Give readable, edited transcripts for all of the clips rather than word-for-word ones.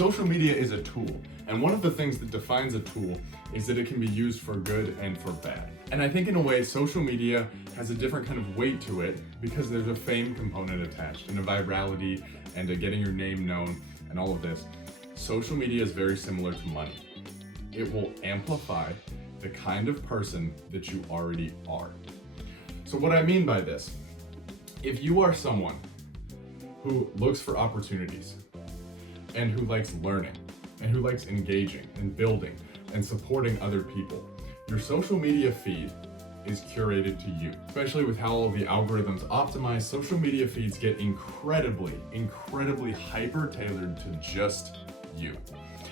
Social media is a tool, and one of the things that defines a tool is that it can be used for good and for bad. And I think in a way, social media has a different kind of weight to it because there's a fame component attached and a virality and a getting your name known and all of this. Social media is very similar to money. It will amplify the kind of person that you already are. So what I mean by this, if you are someone who looks for opportunities and who likes learning and who likes engaging and building and supporting other people, your social media feed is curated to you. Especially with how all of the algorithms optimize, social media feeds get incredibly hyper-tailored to just you.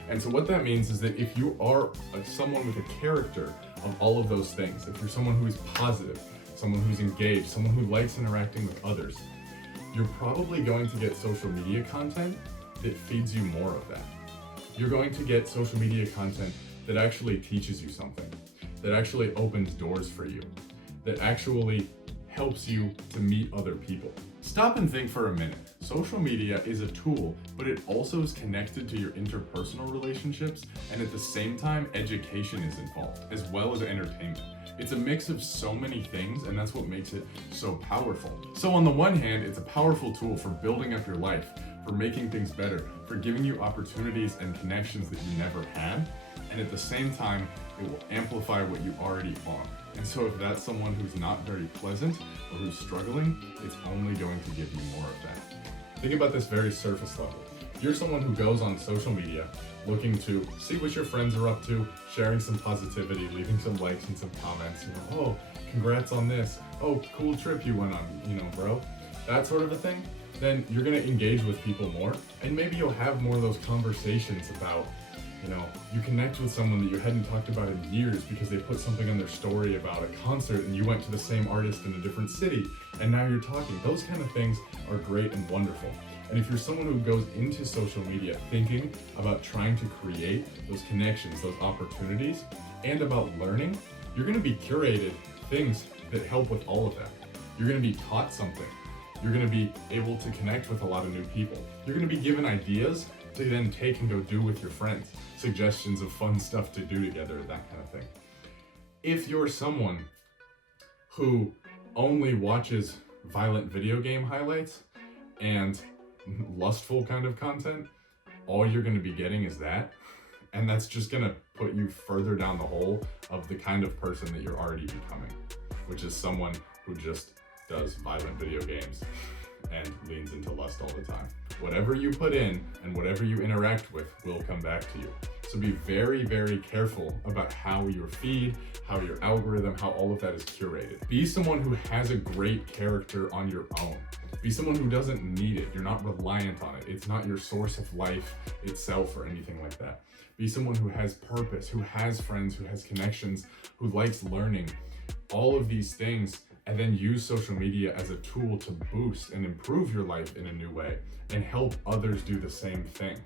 And so what that means is that if you are someone with a character of all of those things, if you're someone who is positive, someone who's engaged, someone who likes interacting with others, you're probably going to get social media content that feeds you more of that. You're going to get social media content that actually teaches you something, that actually opens doors for you, that actually helps you to meet other people. Stop and think for a minute. Social media is a tool, but it also is connected to your interpersonal relationships, and at the same time, education is involved, as well as entertainment. It's a mix of so many things, and that's what makes it so powerful. So on the one hand, it's a powerful tool for building up your life, for making things better, for giving you opportunities and connections that you never had, and at the same time, it will amplify what you already are. And so if that's someone who's not very pleasant or who's struggling, it's only going to give you more of that. Think about this very surface level. If you're someone who goes on social media looking to see what your friends are up to, sharing some positivity, leaving some likes and some comments, oh, congrats on this, oh, cool trip you went on, bro, that sort of a thing, then you're gonna engage with people more, and maybe you'll have more of those conversations about, you connect with someone that you hadn't talked about in years because they put something on their story about a concert and you went to the same artist in a different city and now you're talking. Those kind of things are great and wonderful. And if you're someone who goes into social media thinking about trying to create those connections, those opportunities, and about learning, you're gonna be curated things that help with all of that. You're gonna be taught something. You're gonna be able to connect with a lot of new people. You're gonna be given ideas to then take and go do with your friends, suggestions of fun stuff to do together, that kind of thing. If you're someone who only watches violent video game highlights and lustful kind of content, all you're going to be getting is that, and that's just going to put you further down the hole of the kind of person that you're already becoming, which is someone who just does violent video games and leans into lust all the time. Whatever you put in and whatever you interact with will come back to you. So be very, very careful about how your feed, how your algorithm, how all of that is curated. Be someone who has a great character on your own. Be someone who doesn't need it. You're not reliant on it. It's not your source of life itself or anything like that. Be someone who has purpose, who has friends, who has connections, who likes learning. All of these things, and then use social media as a tool to boost and improve your life in a new way and help others do the same thing,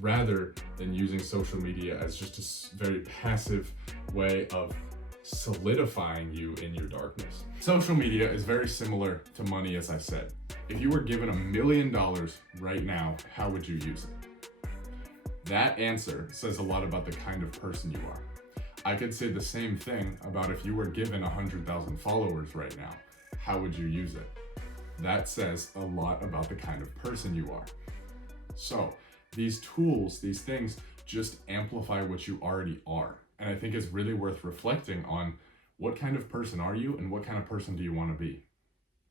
rather than using social media as just a very passive way of solidifying you in your darkness. Social media is very similar to money, as I said. If you were given $1 million right now, how would you use it? That answer says a lot about the kind of person you are. I could say the same thing about if you were given 100,000 followers right now, how would you use it? That says a lot about the kind of person you are. So these tools, these things just amplify what you already are. And I think it's really worth reflecting on what kind of person are you and what kind of person do you want to be?